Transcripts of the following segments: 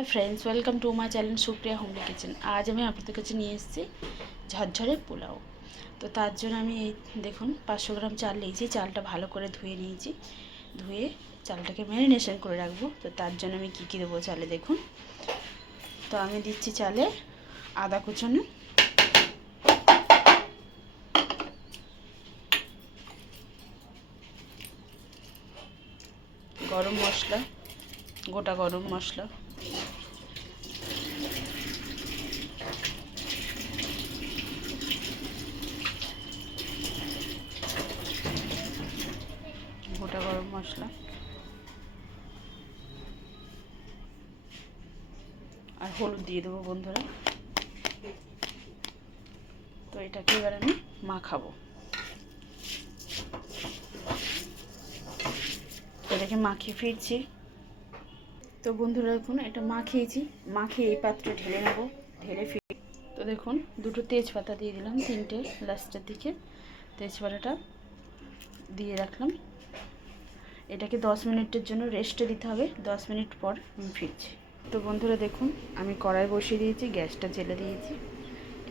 Hi friends, welcome to my channel Supriya homely kitchen. आज हमें आपके काছে নিয়ে এসেছি ঝরঝরে পোলাও। তো তার জন্য আমি এই দেখুন 500 গ্রাম চাল নিয়েছি। চালটা ভালো করে ধুয়ে নিয়েছি। ধুয়ে চালটাকে ম্যারিনেশন করে রাখবো। তো তার জন্য আমি কি কি দেবো চালে দেখুন। তো আমি দিচ্ছি চালে আদা কুচানো, গরম মশলা, গোটা গরম মশলা, গোটা গরম মশলা আর হলুদ দিয়ে দেবো বন্ধুরা। তো এটাকে এবার আমি মাখাবো। এটাকে মাখিয়ে ফিরছি। তো বন্ধুরা দেখুন এটা মাখিয়েছি, মাখিয়ে এই পাত্রে ঢেলে নেব। ঢেলে ফিরে তো দেখুন দুটো তেজপাতা দিয়ে দিলাম, তিনটে লাস্টের দিকে তেজপাতাটা দিয়ে রাখলাম। এটাকে 10 মিনিটের জন্য রেস্টে দিতে হবে। 10 মিনিট পর আমি ফিরছি। তো বন্ধুরা দেখুন আমি কড়াই বসিয়ে দিয়েছি, গ্যাসটা জ্বেলে দিয়েছি।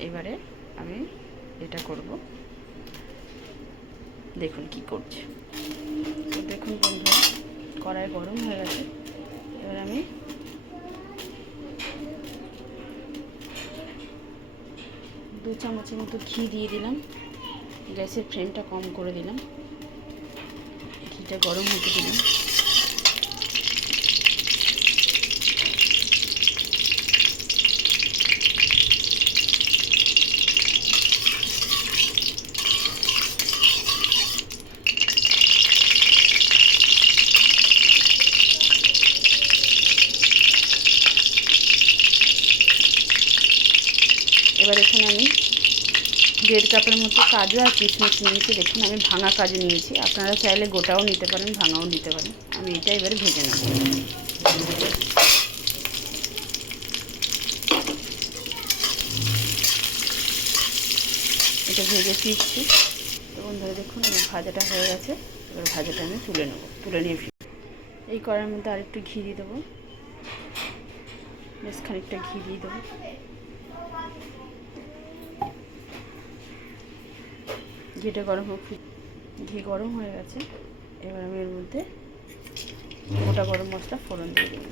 এবারে আমি এটা করব, দেখুন কি করছি। তো দেখুন বন্ধুরা কড়াই গরম হয়ে গেছে। এবার আমি দু চামচের মতো ঘি দিয়ে দিলাম। গ্যাসের ফ্লেমটা কম করে দিলাম, ঘিটা গরম হতে দিলাম। এবার এখানে আমি 1.5 কাপের মতো কাজু আর কিশমিশ নিয়েছি। দেখুন আমি ভাঙা কাজু নিয়েছি, আপনারা চাইলে গোটাও নিতে পারেন, ভাঙাও নিতে পারেন। আমি এটা এবারে ভেজে নেব। এটা ভেজে ফিরছি। তো বন্ধুরা দেখুন আমার ভাজাটা হয়ে গেছে। এবার ভাজাটা আমি তুলে নেব। তুলে নিয়ে ফির এই কড়াইয়ের মধ্যে আরেকটু ঘি দিয়ে দেবো, বেশ খানিকটা ঘি দিয়ে দেবো। ঘিটা গরম হোক। ঘি গরম হয়ে গেছে। এবার আমি এর মধ্যে গোটা গরম মশলা ফোড়ন দিয়ে দেবো।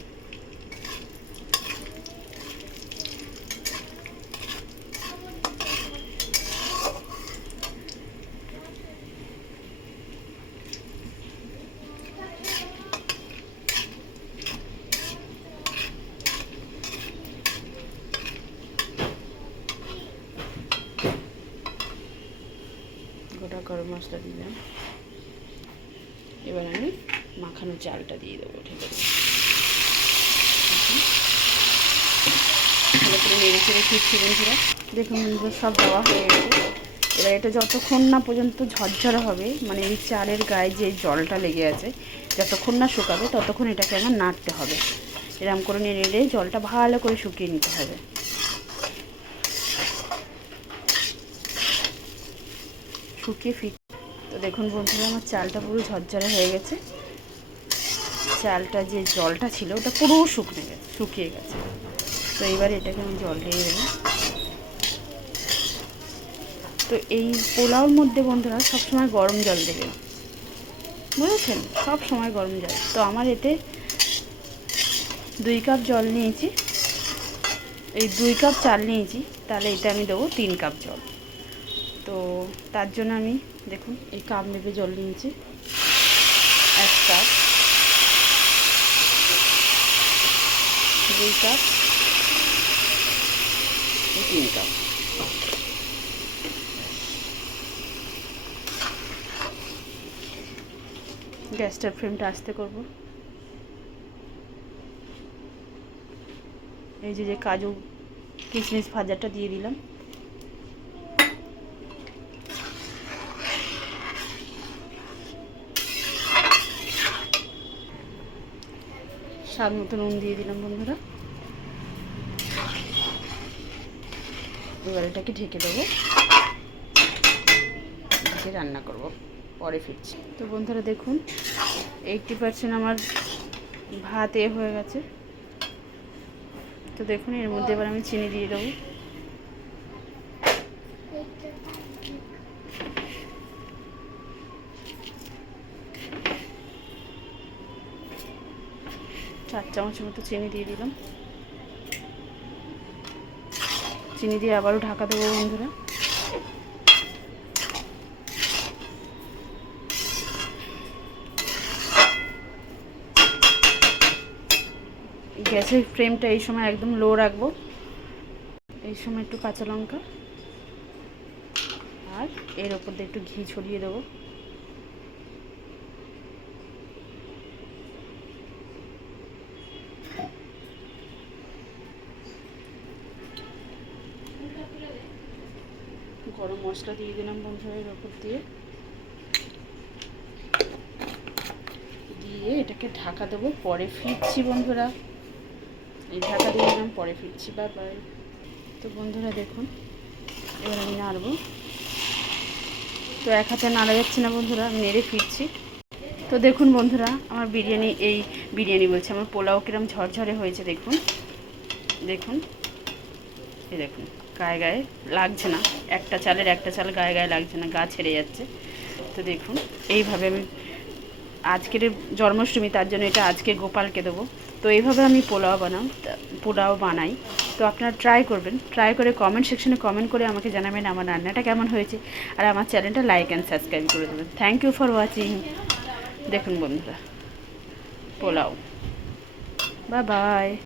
গোটা গরম মশলা দিলাম। এবার আমি মাখানো চালটা দিয়ে দেবো। ঠিক আছে, ভালো করে নেড়ে চেড়ে ফিরছি বন্ধুরা। দেখুন বন্ধুরা সব দেওয়া হয়ে গেছে। এবার এটা যতক্ষণ না পর্যন্ত ঝরঝরা হবে, মানে এই চালের গায়ে যে জলটা লেগে আছে যতক্ষণ না শুকাবে ততক্ষণ এটাকে আমার নাড়তে হবে। এরকম করে নেড়ে জলটা ভালো করে শুকিয়ে নিতে হবে। শুকিয়ে তো দেখুন বন্ধুরা আমার চালটা পুরো ঝরঝরে হয়ে গেছে। চালটা যে জলটা ছিল ওটা পুরো শুকিয়ে গেছে। তো এবার এটাকে আমি জল দিয়ে দেবো। তো এই পোলাওর মধ্যে বন্ধুরা সবসময় গরম জল দেবেন, বুঝেছেন, সব সময় গরম জল। তো আমার এতে 2 কাপ জল নিয়েছি, এই 2 কাপ চাল নিয়েছি, তাহলে এটা আমি দেবো 3 কাপ জল। তো তার জন্য আমি দেখুন এই কাপ মেপে জল নিয়েছি। 1 কাপ, 2 কাপ, 3 কাপ। গ্যাসটার ফ্লেমটা আস্তে করব। এই যে কাজু কিশমিশ ভাজাটা দিয়ে দিলাম। স্বাদ মতো নুন দিয়ে দিলাম বন্ধুরা। এবার এটাকে ঢেকে দেবো, ঢেকে রান্না করব, পরে ফিরছি। তো বন্ধুরা দেখুন 80% আমার ভাত হয়ে গেছে। তো দেখুন এর মধ্যে এবার আমি চিনি দিয়ে দেবো। চার চামচের মতো চিনি দিয়ে দিলাম। চিনি দিয়ে আবারও ঢাকা দেবো বন্ধুরা। গ্যাসের ফ্লেমটা এই সময় একদম লো রাখবো। এই সময় একটু কাঁচা লঙ্কা আর এর ওপর দিয়ে একটু ঘি ছড়িয়ে দেবো। গরম মশলা দিয়ে দিলাম বন্ধুরা এর ওপর দিয়ে এটাকে ঢাকা দেবো। পরে ফিরছি বন্ধুরা। এই ঢাকা দিয়ে দিলাম, পরে ফিরছি। Bye bye. তো বন্ধুরা দেখুন এবার আমি নাড়বো। তো এক হাতে নাড়া যাচ্ছে না বন্ধুরা, আমি নেড়ে ফিরছি। তো দেখুন বন্ধুরা আমার বিরিয়ানি বলছে, আমার পোলাও কিরম ঝরঝরে হয়েছে দেখুন। দেখুন এই দেখুন গায়ে গায়ে লাগছে না, একটা চাল গায়ে গায়ে লাগছে না, গা ছেড়ে যাচ্ছে। তো দেখুন এইভাবে আমি আজকের জন্মাষ্টমী, তার জন্য এটা আজকে গোপালকে দেবো। তো এইভাবে আমি পোলাও বানাই। তো আপনারা ট্রাই করবেন, ট্রাই করে কমেন্ট সেকশনে কমেন্ট করে আমাকে জানাবেন আমার রান্নাটা কেমন হয়েছে। আর আমার চ্যানেলটা লাইক অ্যান্ড সাবস্ক্রাইব করে দেবেন। Thank you for watching. দেখুন বন্ধুরা পোলাও। Bye bye.